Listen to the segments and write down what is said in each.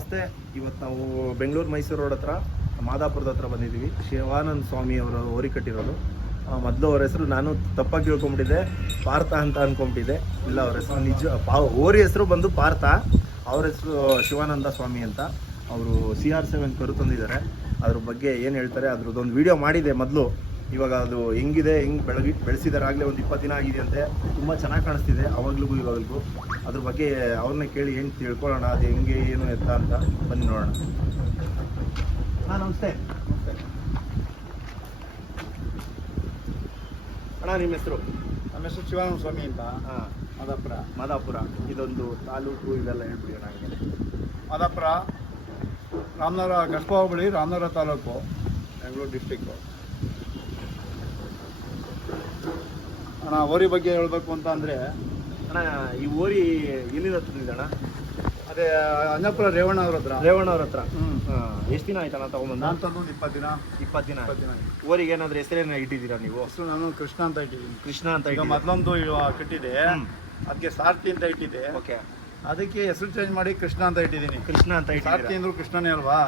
ನಮಸ್ತೆ. ಇವತ್ತು ನಾವು ಬೆಂಗಳೂರು ಮೈಸೂರು ರೋಡ್ ಹತ್ರ ಮಾದಾಪುರದ ಹತ್ರ ಬಂದಿದ್ದೀವಿ. ಶಿವಾನಂದ ಸ್ವಾಮಿ ಅವರ ಓರಿ ಕಟ್ಟಿರೋದು. ಮೊದಲು ಅವ್ರ ಹೆಸರು ನಾನು ತಪ್ಪಾಗಿ ತಿಳ್ಕೊಂಬಿಟ್ಟಿದ್ದೆ, ಪಾರ್ಥ ಅಂತ ಅಂದ್ಕೊಂಬಿಟ್ಟಿದ್ದೆ. ಇಲ್ಲ, ಅವ್ರ ಹೆಸರು ಓರಿ ಹೆಸರು ಬಂದು ಪಾರ್ಥ, ಅವ್ರ ಹೆಸರು ಶಿವಾನಂದ ಸ್ವಾಮಿ ಅಂತ. ಅವರು CR7 ಕರು ತಂದಿದ್ದಾರೆ. ಅದ್ರ ಬಗ್ಗೆ ಏನು ಹೇಳ್ತಾರೆ ಅದ್ರದ್ದೊಂದು ವಿಡಿಯೋ ಮಾಡಿದೆ ಮೊದಲು. ಇವಾಗ ಅದು ಹೆಂಗಿದೆ, ಹೆಂಗೆ ಬೆಳೆಸಿದ್ದಾರೆ, ಆಗಲೇ ಒಂದು 20 ದಿನ ಆಗಿದೆ ಅಂತೆ. ತುಂಬ ಚೆನ್ನಾಗಿ ಕಾಣಿಸ್ತಿದೆ ಅವಾಗ್ಲಿಗೂ ಇವಾಗಲಿಗೂ. ಅದ್ರ ಬಗ್ಗೆ ಅವ್ರನ್ನ ಕೇಳಿ ಏನು ತಿಳ್ಕೊಳ್ಳೋಣ, ಅದು ಹೆಂಗೆ ಏನು ಎತ್ತ ಅಂತ ಬನ್ನಿ ನೋಡೋಣ. ನಮಸ್ತೆ. ಅಣ್ಣ, ನಿಮ್ಮ ಹೆಸರು? ನಮ್ಮ ಹೆಸರು ಶಿವಾನಂದ ಸ್ವಾಮಿ ಅಂತ. ಮಾದಾಪುರ. ಇದೊಂದು ತಾಲೂಕು ಇವೆಲ್ಲ ಹೇಳ್ಬಿಡಿ ನನಗೆ. ಮಾದಾಪುರ, ರಾಮನಗರ ಕಸ್ಬಾ ಹೋಬಳಿ, ರಾಮನಗರ ತಾಲೂಕು, ಬೆಂಗಳೂರು ಡಿಸ್ಟಿಕ್ಕು. ಅಣ್ಣ, ಓರಿ ಬಗ್ಗೆ ಹೇಳಬೇಕು ಅಂತ ಅಂದರೆ, ಅಣ್ಣ ಈ ಓರಿ ಎಲ್ಲಿಂದ ತಂದಿದ್ದಣ್ಣ? ಅದೇ ಅಣ್ಣಪುರ ರೇವಣ್ಣ ಅವ್ರ ಹತ್ರ. ಎಷ್ಟು ದಿನ ಆಯ್ತಣ್ಣ ತಗೊಂಬಂದು? ನಾನು ತಂದು 20 ದಿನ. 20 ದಿನ. ಓರಿಗೆ ಏನಾದರೂ ಹೆಸರೇನ ಇಟ್ಟಿದ್ದೀರಾ ನೀವು? ಹೆಸರು ನಾನು ಕೃಷ್ಣ ಅಂತ ಇಟ್ಟಿದ್ದೀನಿ. ಕೃಷ್ಣ ಅಂತ. ಈಗ ಮೊದಲೊಂದು ಕಟ್ಟಿದೆ, ಅದಕ್ಕೆ ಸಾರ್ಥಿ ಅಂತ ಇಟ್ಟಿದೆ. ಓಕೆ. ಅದಕ್ಕೆ ಹೆಸರು ಚೇಂಜ್ ಮಾಡಿ ಕೃಷ್ಣ ಅಂತ ಇಟ್ಟಿದ್ದೀನಿ. ಕೃಷ್ಣ ಅಂತ. ಸಾರ್ಥಿ ಅಂದ್ರು ಕೃಷ್ಣನೇ ಅಲ್ವಾ,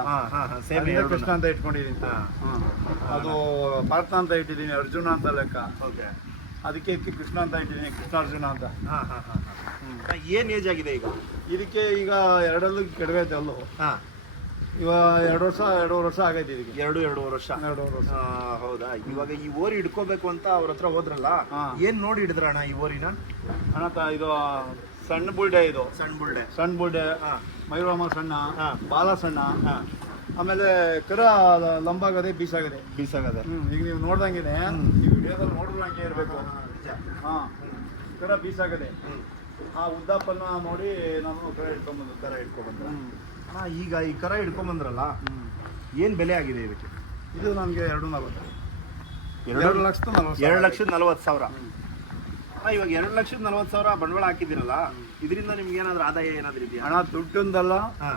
ಸೇಮ್ ಕೃಷ್ಣ ಅಂತ ಇಟ್ಕೊಂಡಿದ್ದೀನಿ. ಅದು ಪಾರ್ಥ ಅಂತ ಇಟ್ಟಿದ್ದೀನಿ, ಅರ್ಜುನ ಅಂತ ಲೆಕ್ಕ. ಓಕೆ. ಅದಕ್ಕೆ ಕೃಷ್ಣ ಅಂತ ಇಟ್ಟಿದ್ದೀನಿ, ಕೃಷ್ಣ ಅರ್ಜುನ ಅಂತ. ಏನು ಏಜ್ ಆಗಿದೆ ಈಗ ಇದಕ್ಕೆ? ಈಗ 2 ಕೆಡವೈತೆ ಅಲ್ಲು. ಇವಾಗ 2 ವರ್ಷ ಆಗೈತೆ ಇದಕ್ಕೆ. 2.5 ವರ್ಷ. ಹೌದಾ? ಇವಾಗ ಈ ಓರಿ ಹಿಡ್ಕೋಬೇಕು ಅಂತ ಅವ್ರ ಹತ್ರ ಹೋದ್ರಲ್ಲ, ಏನ್ ನೋಡಿ ಹಿಡಿದ್ರ ಅಣ್ಣ ಈ ಓರಿನ? ಅಣ್ಣ, ಇದು ಸಣ್ಣ ಬುಲ್ಡೆ. ಸಣ್ಣ ಬುಲ್ಡೆ, ಮೈರೋಮ ಸಣ್ಣ, ಬಾಲ ಸಣ್ಣ. ಆಮೇಲೆ ಕರ ಲಂಬಾಗದೆ, ಬೀಸಾಗದೆ. ಈಗ ನೀವು ನೋಡ್ದಂಗೆ, ಈ ವಿಡಿಯೋದಲ್ಲಿ ನೋಡಿದಂಗೆ ಇರಬೇಕು. ಕರ ಬೀಸಾಗದೆ. ಆ ಉದ್ದಪ್ಪನ್ನ ನೋಡಿ ನಾನು ಕರ ಇಟ್ಕೊಂಡ್ಬಂದು. ಈಗ ಈ ಕರ ಹಿಡ್ಕೊಂಬಂದ್ರಲ್ಲ, ಏನ್ ಬೆಲೆ ಆಗಿದೆ ಇದಕ್ಕೆ? ಇದು ನನಗೆ 2,40,000. ಇವಾಗ 2,40,000 ಬಂಡವಾಳ ಹಾಕಿದಿರಲ್ಲ, ಇದರಿಂದ ನಿಮ್ಗೆ ಏನಾದ್ರು ಆದಾಯ ಏನಾದ್ರು ಇದೆಯಾ? ಹಣ ದುಡ್ಡಿಂದಲ್ಲ,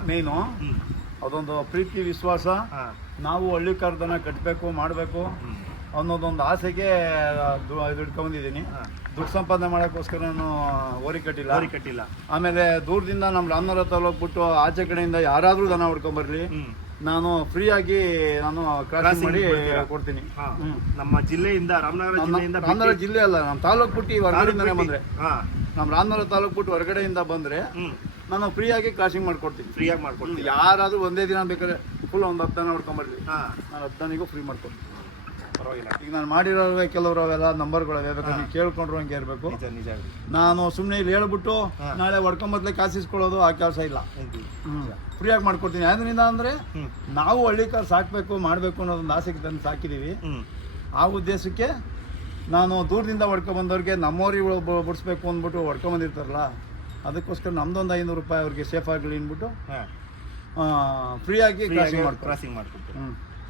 ಮೇನು ಅದೊಂದು ಪ್ರೀತಿ, ವಿಶ್ವಾಸ. ನಾವು ಹಳ್ಳಿಕಾರದನ್ನ ಕಟ್ಟಬೇಕು, ಮಾಡಬೇಕು ಅನ್ನೋದೊಂದು ಆಸೆಗೆ ಹಿಡ್ಕೊಂಡಿದ್ದೀನಿ. ದುಡ್ಡು ಸಂಪಾದನೆ ಮಾಡೋಕ್ಕೋಸ್ಕರ ನಾನು ಓರಿ ಕಟ್ಟಿಲ್ಲ. ಆಮೇಲೆ ದೂರದಿಂದ ನಮ್ಮ ರಾಮನಗರ ತಾಲೂಕು ಬಿಟ್ಟು ಆಚೆ ಕಡೆಯಿಂದ ಯಾರಾದರೂ ದನ ಹೊಡ್ಕೊಂಬರ್ಲಿ, ನಾನು ಫ್ರೀಯಾಗಿ ನಾನು ಕ್ರಾಸಿಂಗ್ ಮಾಡಿ ಕೊಡ್ತೀನಿ. ನಮ್ಮ ಜಿಲ್ಲೆಯಿಂದ, ರಾಮನಗರ ಜಿಲ್ಲೆ ಅಲ್ಲ, ನಮ್ಮ ತಾಲೂಕು ಬಿಟ್ಟು ಹೊರಗಡೆಯಿಂದನೇ ಬಂದರೆ, ನಮ್ಮ ರಾಮನಗರ ತಾಲೂಕು ಬಿಟ್ಟು ಹೊರಗಡೆಯಿಂದ ಬಂದರೆ ನಾನು ಫ್ರೀಯಾಗಿ ಕ್ರಾಸಿಂಗ್ ಮಾಡ್ಕೊಡ್ತೀನಿ. ಯಾರಾದರೂ ಒಂದೇ ದಿನ ಬೇಕಾದ್ರೆ ಫುಲ್ ಒಂದು 10 ದನ ಹೊಡ್ಕೊಂಬರ್ಲಿ, ನಾನು 10 ದನಿಗೂ ಫ್ರೀ ಮಾಡ್ಕೊಡ್ತೀನಿ. ಪರವಾಗಿಲ್ಲ. ಈಗ ನಾನು ಮಾಡಿರೋವೆ ಕೆಲವರು ಅವೆಲ್ಲ ನಂಬರ್ಗಳವೆ, ಬೇಕಾದ್ರೆ ನೀವು ಕೇಳ್ಕೊಂಡ್ರು ಹಂಗೆ ಇರಬೇಕು. ನಾನು ಸುಮ್ಮನೆ ಇಲ್ಲಿ ಹೇಳ್ಬಿಟ್ಟು ನಾಳೆ ಹೊಡ್ಕೊಂಬದ್ಲೆ ಕಾಸಿಸ್ಕೊಳ್ಳೋದು ಆ ಕೆಲಸ ಇಲ್ಲ. ಫ್ರೀಯಾಗಿ ಮಾಡ್ಕೊಡ್ತೀನಿ. ಅದರಿಂದ ಅಂದರೆ ನಾವು ಹಳ್ಳಿಕಾರ್ ಸಾಕಬೇಕು, ಮಾಡಬೇಕು ಅನ್ನೋದೊಂದು ಆಸೆಗೆ ತಂದು ಸಾಕಿದ್ದೀವಿ. ಆ ಉದ್ದೇಶಕ್ಕೆ ನಾನು ದೂರದಿಂದ ಹೊಡ್ಕೊಂಬಂದವ್ರಿಗೆ ನಮ್ಮೋರಿಗಳು ಬಿಡಿಸ್ಬೇಕು ಅಂದ್ಬಿಟ್ಟು ಹೊಡ್ಕೊಂಬಂದಿರ್ತಾರಲ್ಲ, ಅದಕ್ಕೋಸ್ಕರ ನಮ್ದೊಂದು 500 ರೂಪಾಯಿ ಅವ್ರಿಗೆ ಸೇಫ್ ಆಗಲಿ ಅಂದ್ಬಿಟ್ಟು ಫ್ರೀಯಾಗಿ ಕ್ರಾಸಿಂಗ್ ಮಾಡ್ಕೊಡ್ತೀನಿ.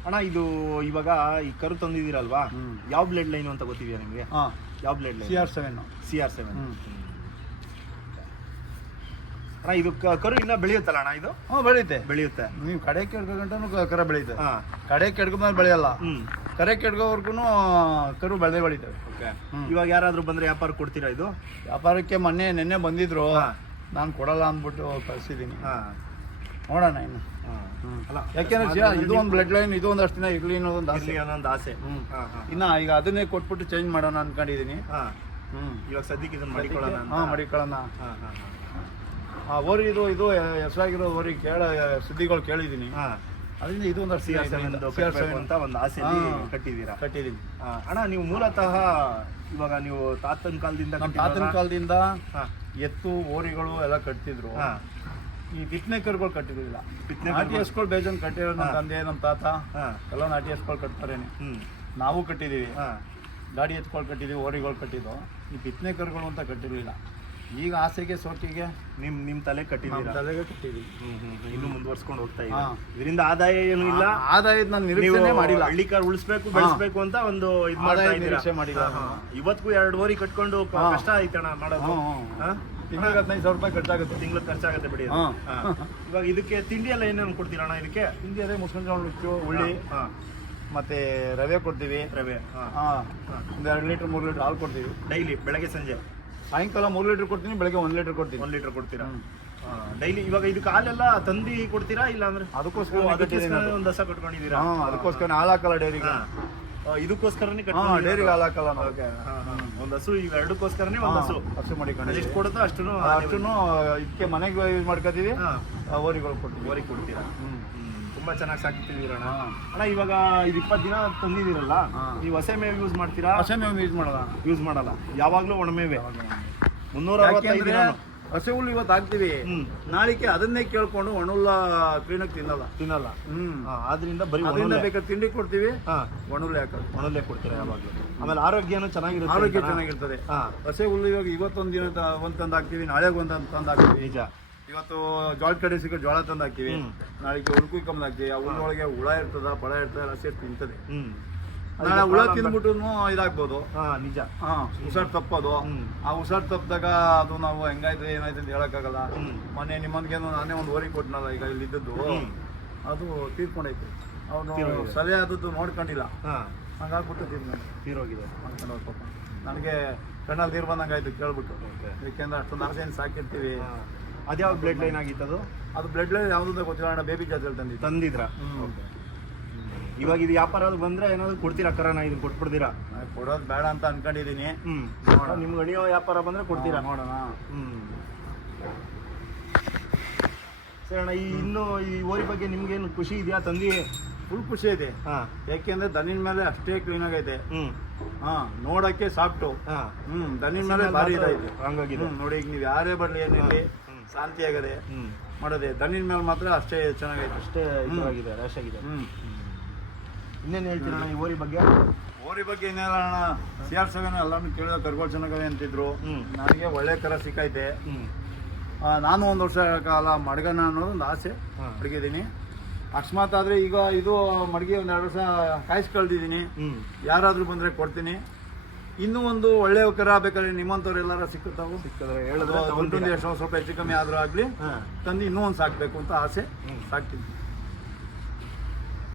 ಅಣ್ಣ, ಇದು ಇವಾಗ ಈ ಕರು ತಂದಿದ್ದೀರಲ್ವಾ, ಯಾವ ಬ್ಲಡ್ ಲೈನ್ ಅಂತ ಗೊತ್ತಿದೆಯಾ ನಿಮಗೆ? ಯಾವ ಬ್ಲಡ್ ಲೈನ್? CR7. ಅಣ್ಣ, ಇದು ಕರು ಇನ್ನ ಬೆಳೆಯುತ್ತಲ್ಲ ಅಣ್ಣ? ಇದು ಬೆಳೆಯುತ್ತೆ. ನೀವು ಕಡೆ ಕೆಡ್ಕೊಂಡ್ರೂ ಕರ ಬೆಳೆಯುತ್ತೆ. ಕಡೆ ಕೆಡ್ಕೊಂಡ್ಮೇಲೆ ಬೆಳೆಯಲ್ಲ, ಕರೆ ಕೆಡ್ಗೋವರ್ಗು ಕರು ಬೆಳೀತವೆ. ಇವಾಗ ಯಾರಾದ್ರೂ ಬಂದ್ರೆ ವ್ಯಾಪಾರ ಕೊಡ್ತೀರಾ? ಇದು ವ್ಯಾಪಾರಕ್ಕೆ ನೆನ್ನೆ ಬಂದಿದ್ರು, ನಾನು ಕೊಡಲ್ಲ ಅಂದ್ಬಿಟ್ಟು ಕಳಿಸಿದ್ದೀನಿ. ನೋಡೋಣ ಇನ್ನು. ಯಾಕೆಂದ್ರೆ ಇದು ಒಂದು ಬ್ಲಡ್ ಲೈನ್, ಇದು ಒಂದಷ್ಟು ದಿನ ಇರ್ಲಿ ಅನ್ನೋದೊಂದು ಆಸೆ. ಇನ್ನ ಈಗ ಅದನ್ನೇ ಕೊಟ್ಬಿಟ್ಟು ಚೇಂಜ್ ಮಾಡೋಣ ಅನ್ಕೊಂಡಿದೀನಿ. ಇವಾಗ ಸದ್ಯಕ್ಕೆ ಇದನ್ನ ಮಡಿಕೊಳ್ಳೋಣ. ಓರಿ ಇದು ಹೆಸರಾಗಿರೋ ಓರಿ ಸುದ್ದಿಗಳು ಕೇಳಿದೀನಿ. ಅದರಿಂದ ಇದು ಒಂದಷ್ಟು CR7 ಅಂತ ಒಂದು ಆಸೆಯಲ್ಲಿ ಕಟ್ಟಿದ್ದೀನಿ. ಅಣ್ಣ, ನೀವು ಮೂಲತಃ ಇವಾಗ ನೀವು ತಾತನ ಕಾಲದಿಂದ ಎತ್ತು ಓರಿಗಳು ಎಲ್ಲ ಕಟ್ತಿದ್ರು. ಈ ಬಿತ್ತನೆ ಕರುಗಳು ಕಟ್ಟಿರಲಿಲ್ಲ. ನಾಟಿ ಹಸುಗಳು ಬೇಜನ್ ಕಟ್ಟಿರೋ ನಮ್ಮ ತಂದೆ, ನಮ್ಮ ತಾತ ಎಲ್ಲ ನಾಟಿ ಹಸುಗಳು ಕಟ್ತಾರೇನೆ. ನಾವು ಕಟ್ಟಿದ್ದೀವಿ, ಗಾಡಿ ಎತ್ಕೊಳ್ ಕಟ್ಟಿದ್ದೀವಿ, ಓರಿಗಳು ಕಟ್ಟಿದ್ದು. ಈ ಬಿತ್ತನೆ ಕರುಗಳು ಅಂತ ಕಟ್ಟಿರಲಿಲ್ಲ. ಈಗ ಆಸೆಗೆ ಸೋಕಿಗೆ ನಿಮ್ಮ ತಲೆಗೆ ಕಟ್ಟಿದ್ದೀವಿ. ಇನ್ನು ಮುಂದುವರ್ಸ್ಕೊಂಡು ಹೋಗ್ತಾ ಇದೆ. ಇದರಿಂದ ಆದಾಯ ಏನು ಇಲ್ಲ? ಆದಾಯದ ನಾನು ನಿರೀಕ್ಷೆ ಮಾಡಿಲ್ಲ. ಹಳ್ಳಿಕಾರ್ ಉಳಿಸ್ಬೇಕು, ಬೆಳೆಸ್ಬೇಕು ಅಂತ ಒಂದು ನಿರೀಕ್ಷೆ ಮಾಡಿಲ್ಲ. ಇವತ್ತಿಗೂ 2 ಓರಿ ಕಟ್ಕೊಂಡು ಕಷ್ಟ ಐತಣ್ಣ ಮಾಡೋದು. ತಿಂಗಳಿಗೆ 15,000 ರೂಪಾಯಿ ಖರ್ಚಾಗುತ್ತೆ. ಖರ್ಚಾಗುತ್ತೆ ಬಿಡಿ. ಇವಾಗ ಇದಕ್ಕೆ ತಿಂಡಿ ಎಲ್ಲ ಏನೇನು ಕೊಡ್ತೀರಾ ಅಣ್ಣ? ಇದಕ್ಕೆ ತಿಂಡಿ ಅದೇ ಮುಸ್ಕೊಂಡು ಹುಚ್ಚು, ಉಳ್ಳಿ, ಮತ್ತೆ ರವೆ ಕೊಡ್ತೀವಿ. ರವೆ ಒಂದು 2 ಲೀಟ್ರ್ 3 ಲೀಟ್ರ್ ಹಾಲು ಕೊಡ್ತೀವಿ ಡೈಲಿ, ಬೆಳಗ್ಗೆ ಸಂಜೆ. ಸಾಯಂಕಾಲ 3 ಲೀಟರ್ ಕೊಡ್ತೀನಿ, ಬೆಳಗ್ಗೆ 1 ಲೀಟರ್ ಕೊಡ್ತೀನಿ. 1 ಲೀಟರ್ ಕೊಡ್ತೀರಾ ಡೈಲಿ? ಇವಾಗ ಇದು ಕಾಲೆಲ್ಲ ತಂದಿ ಕೊಡ್ತೀರಾ ಇಲ್ಲ ಅಂದ್ರೆ ಅದಕ್ಕೋಸ್ಕರ ಒಂದು ಹಸ ಕಟ್ಕೊಂಡಿದ್ದೀರಾ? ಅದಕ್ಕೋಸ್ಕರ ಹಾಲು ಹಾಕಲ್ಲ ಡೈರಿಗೆ. ಇದಕ್ಕೋಸ್ಕರನೇ ಡೈರಿಗೆ ಹಾಲು ಹಾಕಲ್ಲ ನಾವು. ಒಂದು ಹಸು ಇವೆರಡಕ್ಕೋಸ್ಕರನೇ ಒಂದು ಹಸು ಮಾಡಿಕೊಂಡು ಎಷ್ಟು ಕೊಡುತ್ತೋ ಅಷ್ಟನ್ನು ಇದಕ್ಕೆ ಮನೆಗೆ ಯೂಸ್ ಮಾಡ್ಕೊತೀವಿ, ಓರಿಗಳು ಕೊಡ್ತೀವಿ. ಓರಿಗೆ ಕೊಡ್ತೀರಾ? ತುಂಬಾ ಚೆನ್ನಾಗಿ ಸಾಕ್ತಿದ್ದೀರಣ್ಣ. ಅಣ್ಣ ಇವಾಗ ಇದು 20 ದಿನ ತಂದಿದ್ದೀರಲ್ಲ, ನೀವು ಹಸೆ ಮೇವು ಯೂಸ್ ಮಾಡ್ತೀರಾ? ಹಸೆ ಮೇವು ಯೂಸ್ ಮಾಡಲ್ಲ, ಯಾವಾಗ್ಲೂ ಒಣಮೇವೆ. 365 ದಿನ ಹಸೆ ಹುಲ್ಲು ಇವತ್ತು ಹಾಕ್ತಿವಿ, ನಾಳಿಕೆ ಅದನ್ನೇ ಕೇಳ್ಕೊಂಡು ಒಣಹುಲ್ಲ ಕ್ಲೀನಾಗಿ ತಿನ್ನಲ್ಲ. ಆದ್ರಿಂದ ಬರೀ ಅದರಿಂದ ಬೇಕಾದ್ರೆ ತಿಂಡಿ ಕೊಡ್ತೀವಿ, ಒಣಹುಲ್ಲೆ ಹಾಕೋದು. ಒಣಲ್ಲೇ ಕೊಡ್ತೀರಾ ಯಾವಾಗ್ಲೂ. ಆಮೇಲೆ ಆರೋಗ್ಯನೂ ಚೆನ್ನಾಗಿರುತ್ತೆ. ಆರೋಗ್ಯ ಚೆನ್ನಾಗಿರ್ತದೆ. ಹಸೆ ಹುಲ್ಲು ಇವಾಗ ಇವತ್ತೊಂದು ದಿನ ಒಂದ್ ತಂದು ಹಾಕ್ತಿವಿ, ನಾಳೆಗೆ ಒಂದ್ ತಂದು ಹಾಕ್ತಿವಿ. ನಿಜ. ಇವತ್ತು ಜೋಳದ ಕಡೆ ಸಿಗೋ ಜೋಳ ತಂದು ಹಾಕ್ತಿವಿ, ನಾಳೆಗೆ ಹುಲ್ಕು ಕಮ್ಮಿ ಹಾಕ್ತಿವಿ. ಆ ಹುಲ್ಲೊಳಗೆ ಹುಳ ಇರ್ತದ, ಫಳ ಇರ್ತದೆ, ಹಸಿ ತಿಂತದೆ. ನಾಳೆ ಹುಳ ತಿಂದ್ಬಿಟ್ಟು ಇದಾಗ್ಬೋದು. ನಿಜ. ಉಸಾಟ್ ತಪ್ಪೋದು, ಆ ಉಸಾಟ್ ತಪ್ಪಿದಾಗ ಅದು ನಾವು ಹೆಂಗಾಯ್ತು ಏನಾಯ್ತು ಅಂತ ಹೇಳಕ್ಕಾಗಲ್ಲ. ಮೊನ್ನೆ ನಿಮ್ಮನ್ಗೇನು ನಾನೇ ಒಂದು ಓರಿ ಕೊಟ್ಟನಲ್ಲ ಈಗ ಇಲ್ಲಿದ್ದದ್ದು, ಅದು ತೀರ್ಕೊಂಡೈತೆ. ಅವನು ಸಲಹೆ ಆದದ್ದು ನೋಡ್ಕೊಂಡಿಲ್ಲ, ಹಂಗಾಗ್ಬಿಟ್ಟು ತೀರೋಗಿದೆ. ಪಾಪ ನನಗೆ ಕಣ್ಣಲ್ಲಿ ನೀರು ಬಂದಂಗಾಯ್ತು ಕೇಳ್ಬಿಟ್ಟು. ಯಾಕೆಂದ್ರೆ ಅಷ್ಟೊಂದು ಆಸೆಯನ್ನು ಸಾಕಿರ್ತೀವಿ. ಅದ್ಯಾವ ಬ್ಲಡ್ ಲೈನ್ ಆಗಿತ್ತದು? ಅದು ಬ್ಲಡ್ ಲೈನ್ ಯಾವ್ದು ಗೊತ್ತಿಲ್ಲ, ಬೇಬಿ ಜಾತ್ರೆ ತಂದಿದ್ರ. ಇವಾಗ ಇದು ವ್ಯಾಪಾರ ಬಂದ್ರೆ ಏನಾದ್ರು ಕೊಡ್ತೀರಾ? ಕರನ ಇದನ್ನ ಕೊಟ್ಬಿಡ್ತೀರಾ? ಕೊಡೋದು ಬೇಡ ಅಂತ ಅನ್ಕೊಂಡಿದೀನಿ. ನಿಮ್ಗೆ ಅಣಿಯೋ ವ್ಯಾಪಾರ ಬಂದ್ರೆ ಕೊಡ್ತೀರಾ? ನೋಡೋಣ. ಸರಿ ಅಣ್ಣ, ಇನ್ನು ಈ ಓರಿ ಬಗ್ಗೆ ನಿಮ್ಗೇನು ಖುಷಿ ಇದೆಯಾ? ತಂದಿ ಫುಲ್ ಖುಷಿ ಇದೆ. ಯಾಕೆಂದ್ರೆ ದನಿನ ಮೇಲೆ ಅಷ್ಟೇ ಕ್ಲೀನ್ ಆಗೈತೆ. ನೋಡಕ್ಕೆ ಸಾಫ್ಟು. ದನಿನ ಮೇಲೆ ಭಾರಿ ಇದೈತೆ. ಹಂಗಾಗಿದೆ ನೋಡಿ, ಈಗ ನೀವು ಯಾರೇ ಬರ್ಲಿ ಏನಿರಲಿ ಶಾಂತಿ ಆಗದೆ ಮಾಡೋದೆ. ದನಿನ ಮೇಲೆ ಮಾತ್ರ ಅಷ್ಟೇ ಚೆನ್ನಾಗೈತೆ. ಅಷ್ಟೇ ಇದಾಗಿದೆ, ರ್ಯಾಶ್ ಆಗಿದೆ. ಇನ್ನೇನು ಹೇಳ್ತೀರಣ್ಣ ಈ ಓರಿ ಬಗ್ಗೆ? ಓರಿ ಬಗ್ಗೆ ಏನೇಳ CR7 ಎಲ್ಲಾನು ಕೇಳಿದ ಕರ್ಗೋಳ್ ಚೆನ್ನಾಗವೆ ಅಂತಿದ್ರು. ನನಗೆ ಒಳ್ಳೆ ಕರ ಸಿಕ್ಕೈತೆ. ನಾನು ಒಂದು ವರ್ಷ ಕಾಲ ಮಡ್ಗನ ಅನ್ನೋದು ಒಂದು ಆಸೆ ಮಡಗಿದ್ದೀನಿ. ಅಕಸ್ಮಾತ್ ಆದ್ರೆ ಈಗ ಇದು ಮಡಗಿ ಒಂದು 2 ವರ್ಷ ಕಾಯಿಸ್ಕೊಳ್ತಿದ್ದೀನಿ. ಯಾರಾದ್ರೂ ಬಂದ್ರೆ ಕೊಡ್ತೀನಿ. ಇನ್ನೂ ಒಂದು ಒಳ್ಳೆ ಕರ ಬೇಕಾದ್ರೆ ನಿಮ್ಮಂಥವ್ರು ಎಲ್ಲಾರ ಸಿಕ್ಕುತ್ತಾವು, ಸಿಕ್ಕಿದ್ರೆ ಹೇಳಿದ್ರೆ ಒಂದೊಂದು ಎಷ್ಟು ಸ್ವಲ್ಪ ಹೆಚ್ಚು ಕಮ್ಮಿ ಆದ್ರೂ ಆಗ್ಲಿ ತಂದು ಇನ್ನೂ ಒಂದು ಸಾಕ್ಬೇಕು ಅಂತ ಆಸೆ. ಸಾಕ್ತೀನಿ.